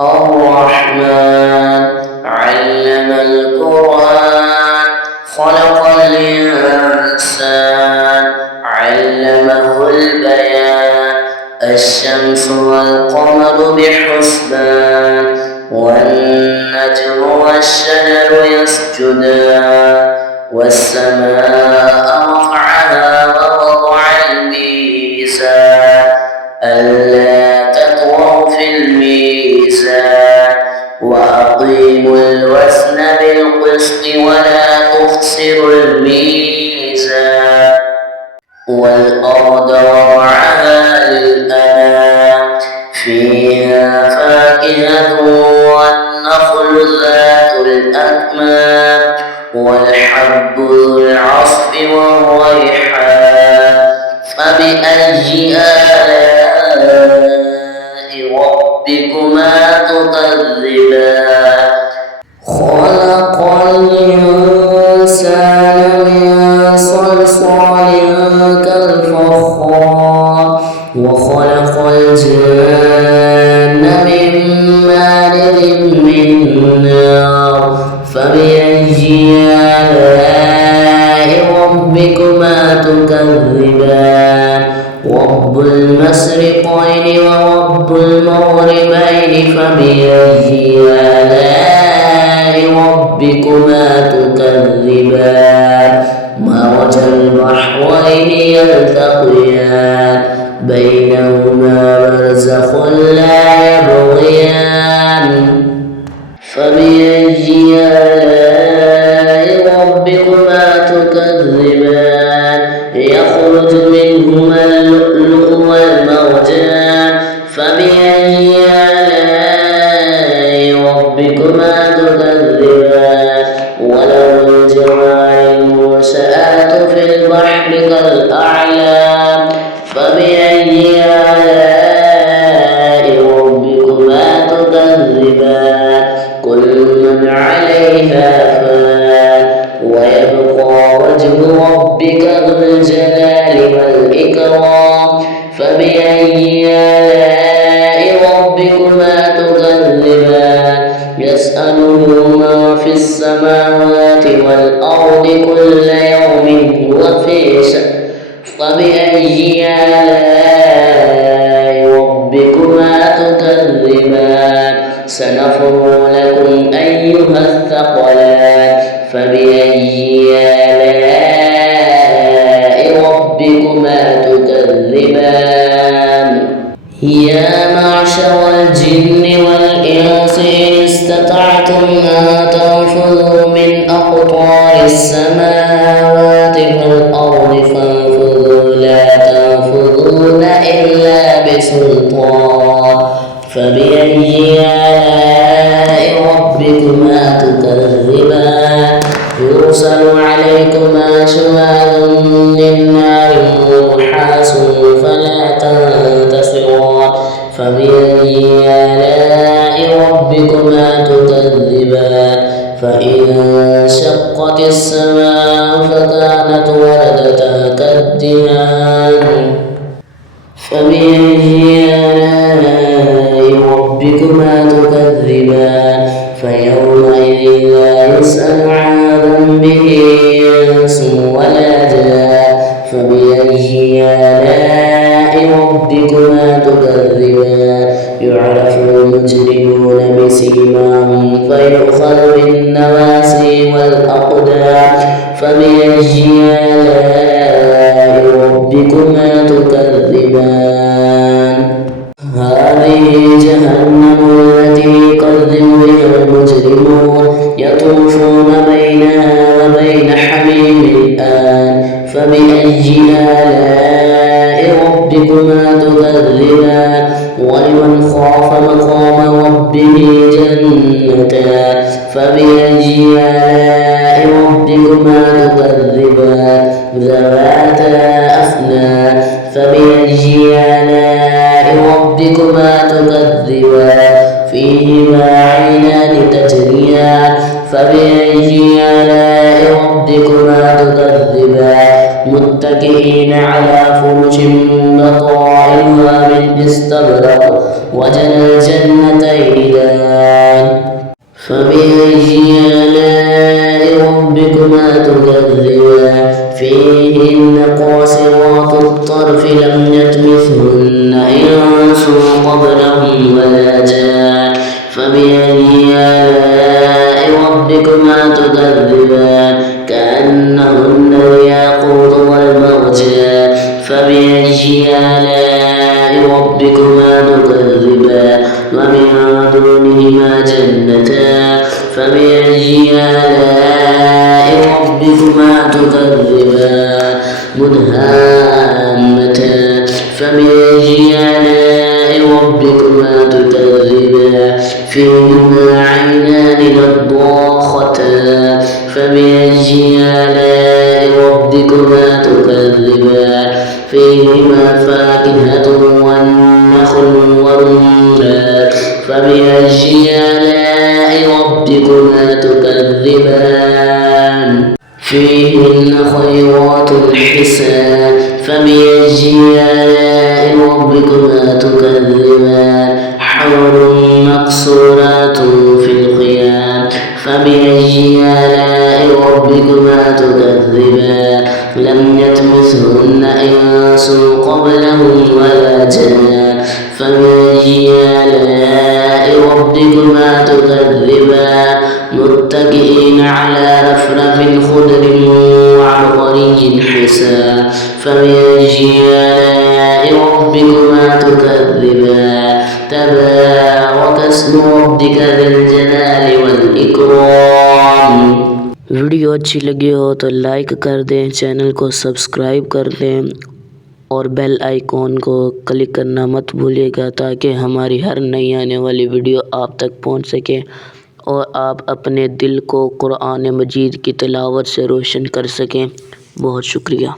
الرحمن علم القرآن خلق الإنسان علمه البيان الشمس والقمر بحسبان والنجم والشجر يسجدان والسماء رفعها ووضع الميزان ألا تطغوا في الميزان وأقيموا الوزن بالقسط ولا تخسروا الميزان والأرض وضعها للأنام فيها فاكهة والنخل ذات الأكمام والحب ذو العصف والريحان فبأي آلاء ربكما تكذبان خلق الإنسان من صلصال كالفخار وخلق الجن من مارد من نار فبأي آلاء ربكما تكذبان رب المشرقين ورب المغربين فبأي آلاء ربكما تكذبان مرج البحرين يلتقيان بينهما برزخ لا يبغيان فبأي آلاء ربكما تكذبان يخرج منهما اللؤلؤ والمرجان فبأي آلاء ربكما تكذبان وله الجوار المنشآت في البحر كالأعلام فبأي آلاء ربكما تكذبان كل من عليها فان ويبقى وجه ربك ذو الجلال والإكرام فبأي آلاء ربكما تكذبان يسأله من في السماوات والأرض كل يوم هو في شأن فبأي آلاء ربكما تكذبان سنفرغ لكم أيها الثقلان فبأي آلاء ربكما تكذبان يا معشر الجن والإنس إن استطعتم أن تنفذوا من أقطار السماوات والأرض فانفذوا لا تنفذون إلا بسلطان فبأي آلاء ربكما تكذبان يرسل عليكما شواظ من نار ونحاس فلا تنتصران فبأي آلاء ربكما تكذبان فإذا انشقت السماء فكانت وردة كالدهان فبأي آلاء ربكما تكذبان فيومئذ لا يسأل عن ذنبه إنس ولا جان فبأي آلاء ربكما تكذبان يعرف المجرمون بسيماهم فيؤخذ بالنواسي والأقدام فبأي آلاء ربكما تكذبان هذه جهنم التي يكذب بها المجرمون يطوفون بينها وبين حميم الآن فبأي آلاء ربكما تكذبان ولمن خاف مقام ربه جنتان فبأي آلاء ربكما تكذبان ذواتا أفنان فبأي آلاء ربكما تكذبان فيهما عينان تجريان فبأي آلاء ربكما تكذبان متكئين على فرش بطائنها من استبرق وجنى الجنتين فبأي آلاء ربكما تكذبان كأنهن الياقوت والمرجان فبأي آلاء ربكما تكذبان ومن دونهما جنتان فبأي آلاء ربكما تكذبان مدهامتان فبأي آلاء ربكما تكذبان فيهما عينان نضاختان فبأي آلاء ربكما تكذبان فيهما فاكهة والنخل والرمان فبأي آلاء ربكما تكذبان فيهن خيرات حسان فبأي آلاء ربكما تكذبان حور مقصورات في الخيام فبأي آلاء ربكما تكذبان لم يطمثهن إنس قبلهم ولا جان فبأي آلاء ربكما تكذبان متكئين على رفرف خضر وعبقري حسان فبأي آلاء ربكما تكذبان تبارك اسم ربك ذي الجلال والإكرام। वीडियो अच्छी लगी हो तो लाइक कर दें, चैनल को सब्सक्राइब कर दें और बेल आइकॉन को क्लिक करना मत भूलिएगा ताकि हमारी हर नई आने वाली वीडियो आप तक पहुंच सके और आप अपने दिल को कुरान मजीद की तिलावत से रोशन कर सकें। बहुत शुक्रिया।